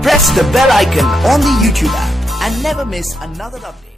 Press the bell icon on the YouTube app and never miss another update.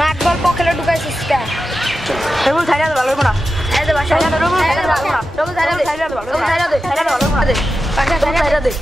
মাঠবল পকেটে ঢুকাইছিস কে table ছাইরা দে ভালো হবে না এই দে বাসা ছাইরা দে টেবিল ছাইরা দে ছাইরা দে ভালো ছাইরা দে ছাইরা দে ভালো হবে না বাসা ছাইরা দে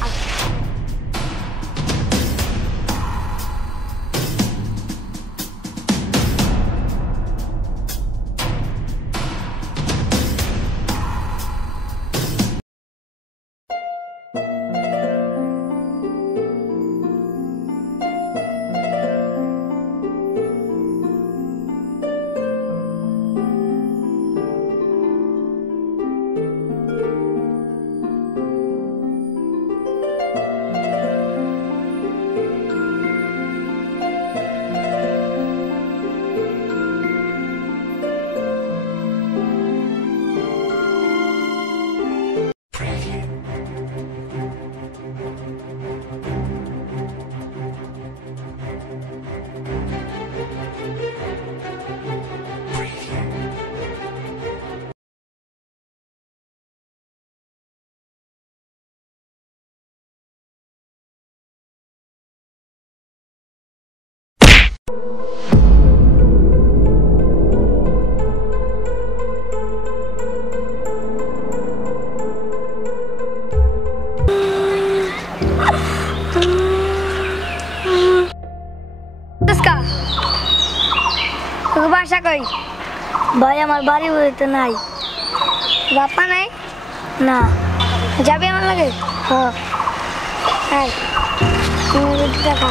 বাসা কই ভাই আমার বাড়ি বলতে নাই বাপা নাই না যাবে আমার লাগে হ্যাঁ টাকা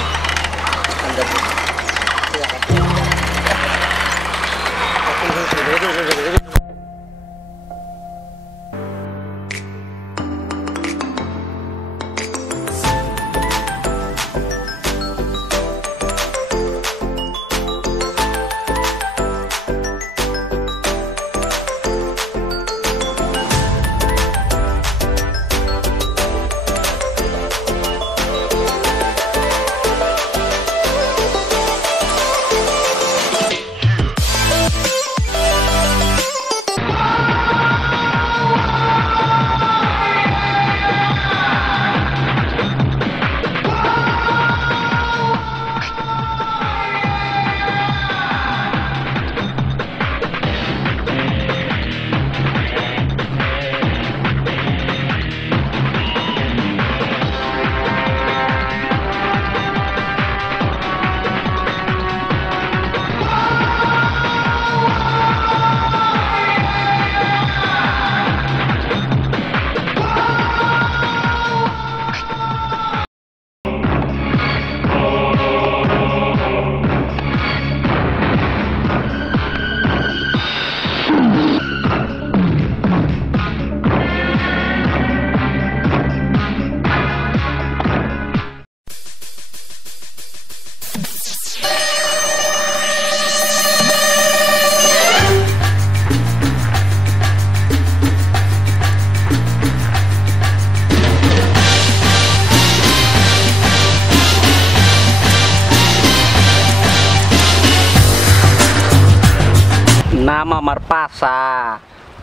নাম আমার পাশা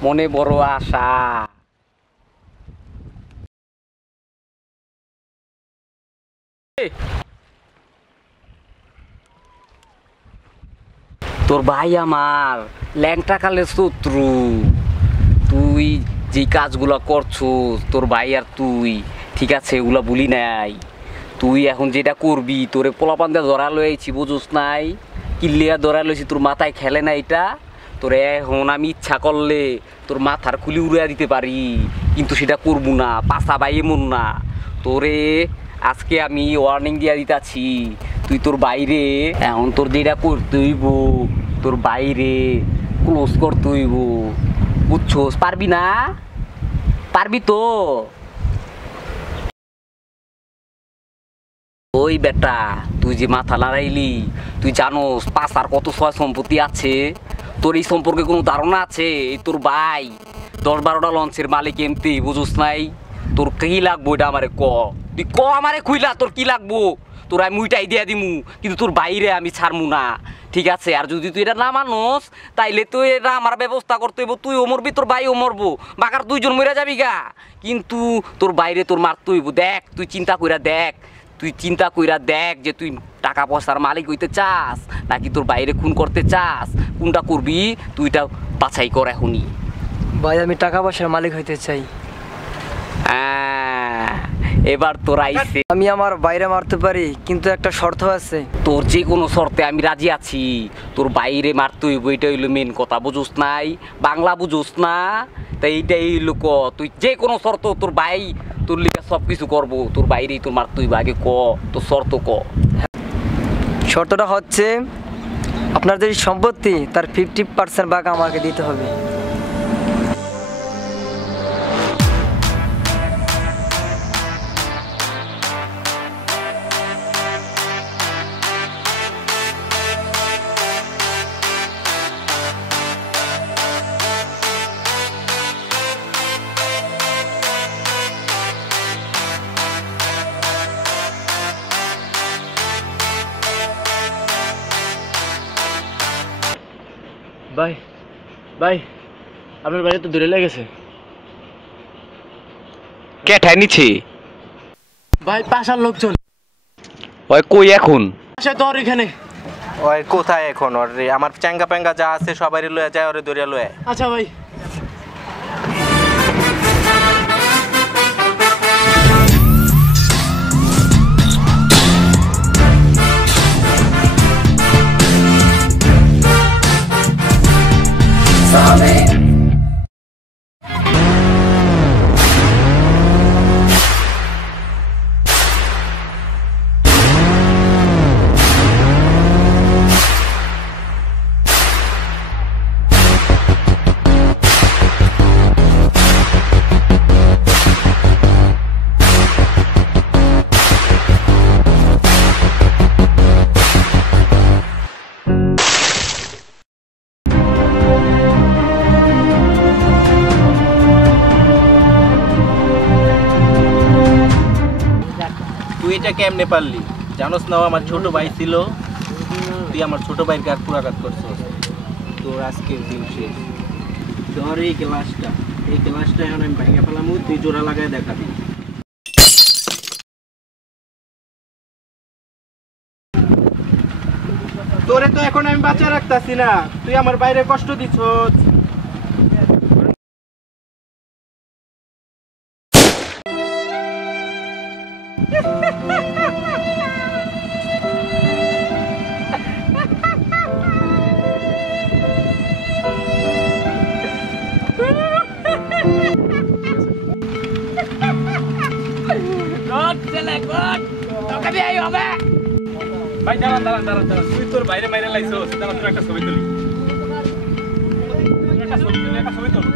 মনে বড় আশা তোর ভাই আমার ল্যাংটা কালের শত্রু তুই যে কাজগুলো করছস তোর ভাই আর তুই ঠিক আছে এগুলা বলি নাই তুই এখন যেটা করবি তোরে পোলাপান দিয়ে ধরা লইছি বুঝুস নাই কিল্লিয়া ধরা লইছি তোর মাথায় খেলে না এটা তোরে এখন আমি ইচ্ছা করলে তোর মাথার খুলি উড়িয়ে দিতে পারি কিন্তু সেটা করবো না পাশা ভাই এমন না তোরে আজকে আমি ওয়ার্নিং দিয়া দিতাছি তুই তোর বাইরে এখন তোর যেটা করতে হইব তোর বাইরে ক্লোজ করতে হইব বুঝছোস পারবি না পারবি তো ওই বেটা তুই যে মাথা লড়াইলি, তুই জানোস পাশার কত সয় সম্পত্তি আছে? তোর এই সম্পর্কে কোনো ধারণা আছে? এই তোর ভাই 10-12টা লঞ্চের মালিক এমতি, বুঝোস নাই? তোর কি লাগবো এটা আমারে ক, তুই ক আমারে খুইলা তোর কি লাগবো? তোর আমি উইটাই দিয়া দিমু, কিন্তু তোর বাইরে আমি ছাড়মু না, ঠিক আছে? আর যদি তুই এটা না মানোস তাইলে তুই এটা আমার ব্যবস্থা করতে হইব, তুইও মরবি তোর ভাইও মরবো, বাকার 2জন মরে যাবি গা, কিন্তু তোর বাইরে তোর মারতে হইব। দেখ তুই চিন্তা কইরা দেখ, তুই চিন্তা কইরা দেখ যে তুই টাকা পয়সার মালিক হইতে চাস নাকি তোর বাইরে খুন করতে চাস, কোনটা করবি তুই এটা বাছাই কর এখনই। ভাই আমি টাকা পয়সার মালিক হইতে চাই। এবার তোর আইছে। আমি আমার বাইরে মারতে পারি, কিন্তু একটা শর্ত আছে। তোর যে কোনো শর্তে আমি রাজি আছি, তোর বাইরে মারতে হইব, এটা হইলো মেন কথা, বুঝোস নাই? বাংলা বুঝোস না? তাই এইটাই হইলো ক, তুই যে কোনো শর্ত, তোর ভাই তোর লিগে সব কিছু করবো, তোর বাইরেই তোর মারতে হইব, আগে ক তোর শর্ত ক। শর্তটা হচ্ছে আপনার যে সম্পত্তি তার 50% ভাগ আমাকে দিতে হবে। ভাই ভাই আপনার বাড়ি তো দূরে লেগেছে। কে ঠাই নিচ্ছে? ভাই পাশার লোকজন। ওই কই এখন? পাশে তোর এখানে। ওই কোথায় এখন? ওর আমার চ্যাঙ্গা প্যাঙ্গা যা আছে সবাই লয়ে যায়, ওরে দরিয়া লয়ে। আচ্ছা ভাই। তুই এটা কেমনে পারলি? জানোস না আমার ছোট ভাই ছিল, তুই আমার ছোট ভাইয়ের গাছ পুরাঘাত করছিস। তোর আজকের দিন শেষ। ধর এই গ্লাসটা এখন আমি ভেঙে ফেলাম, তুই জোড়া লাগায় দেখাবি। তোরে তো এখন আমি বাঁচা রাখতাছি না, তুই আমার বাইরে কষ্ট দিছস। ভাই দাঁড়ান দাঁড়ান দাঁড়ান দাঁড়ান, তুই তোর বাইরে বাইরে লাইছো, দাঁড়ান তোর একটা ছবি তুলি। একটা ছবি তুলি।